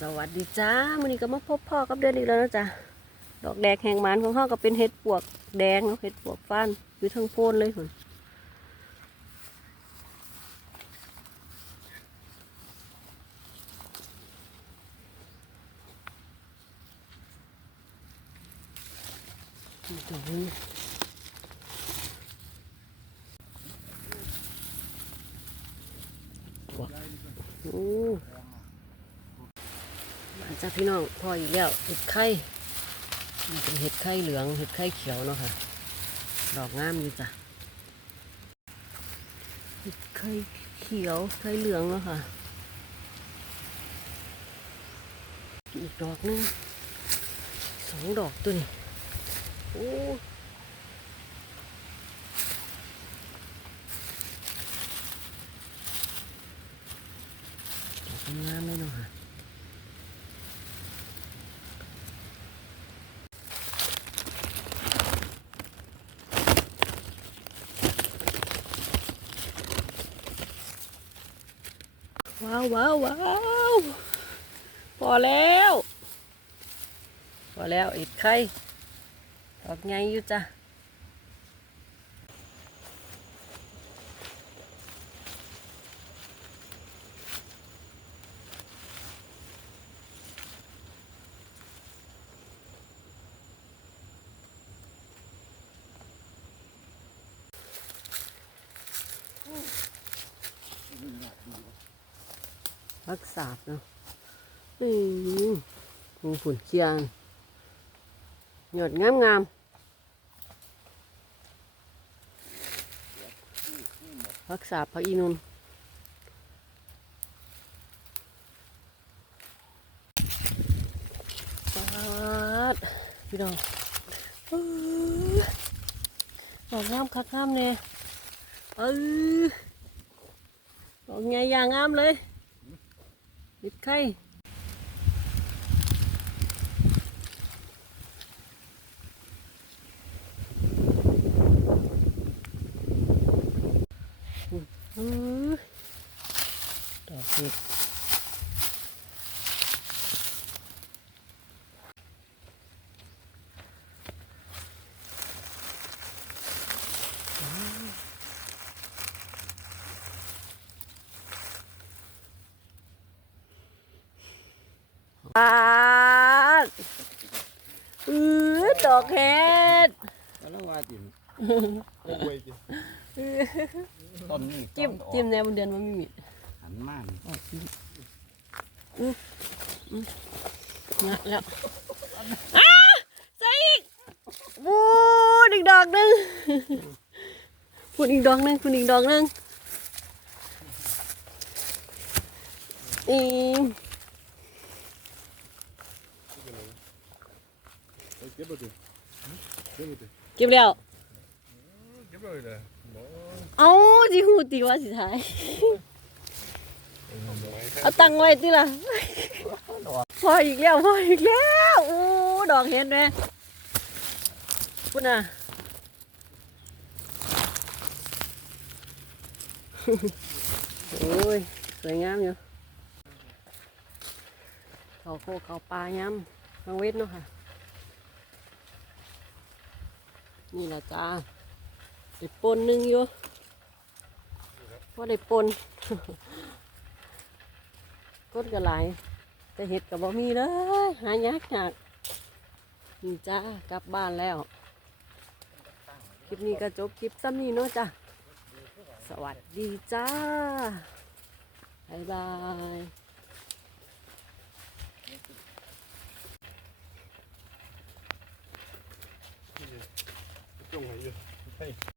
สวัสดีจ้าวันนี้ก็มาพบพ่อกับเดือนอีกแล้วนะจ๊ะดอกแดงแห่งมันของเขาก็เป็นเห็ดปวกแดงเนาะเห็ดปวกฟ้านอยู่ทั้งโพนเลยคุณตัวนี้โอ้ จาพี่น้องพ่ออีกแล้วเห็ดไข่นี่เป็นเห็ดไข่เหลืองเห็ดไข่เขียวเนาะค่ะ ดอกงามอยู่จ้ะเห็ดไข่เขียวไข่เหลืองเนาะค่ะ อีกดอกหนึงสองดอกตัวนี้โอ้ดอกงามเลยเนาะค่ะ ว้าวว้าวว้าวพอแล้ว พอแล้วอีกไข่ออกไงอยู่จ้ะ รักษาเนาะอืมหูฝุ่นเชียงหยดงามงามรักษาพระอีนุนปาดพี่น้องอื้อกงามคักงามเนี่ยเออดอกไงอย่างงามเลยิดไข่อือต่อกเห็ด ปาดอือดอกเห็ดแล้วว่าจิมโอ้ยจิต้นนี้จิ้มจิ้มแนวบนเดือนมันไม่มีหันมานี่งะแล้วอ้าใส่อีกบูดอีกดอกหนึ่งพูดอีกดอกหนึ่งพูดอีกดอกหนึ่งอี เก็บไปดิเก็บไปดิเก็บแล้วเก็บไปเลยเอ้าจีหูตีว่าสิท้ายเอาตังค์ไว้ติล่ะพออีกแล้วพออีกแล้วโอ้ดอกเห็ดเลยพูดน่ะโอ้ยสวยงามอยู่เขาโคกเขาปลาย้ำมังเวทเนาะค่ะ นี่แหละจ้าได้ปนหนึ่งอยู่ว่าได้ปนก้นกระไหลายแต่เห็ดกับบ่มีเลยหายากยากนี่จ้ากลับบ้านแล้ว คลิปนี้ก็จบคลิปซ้ำนี้เนาะจ้าสวัสดีจ้า บ๊ายบาย Hey.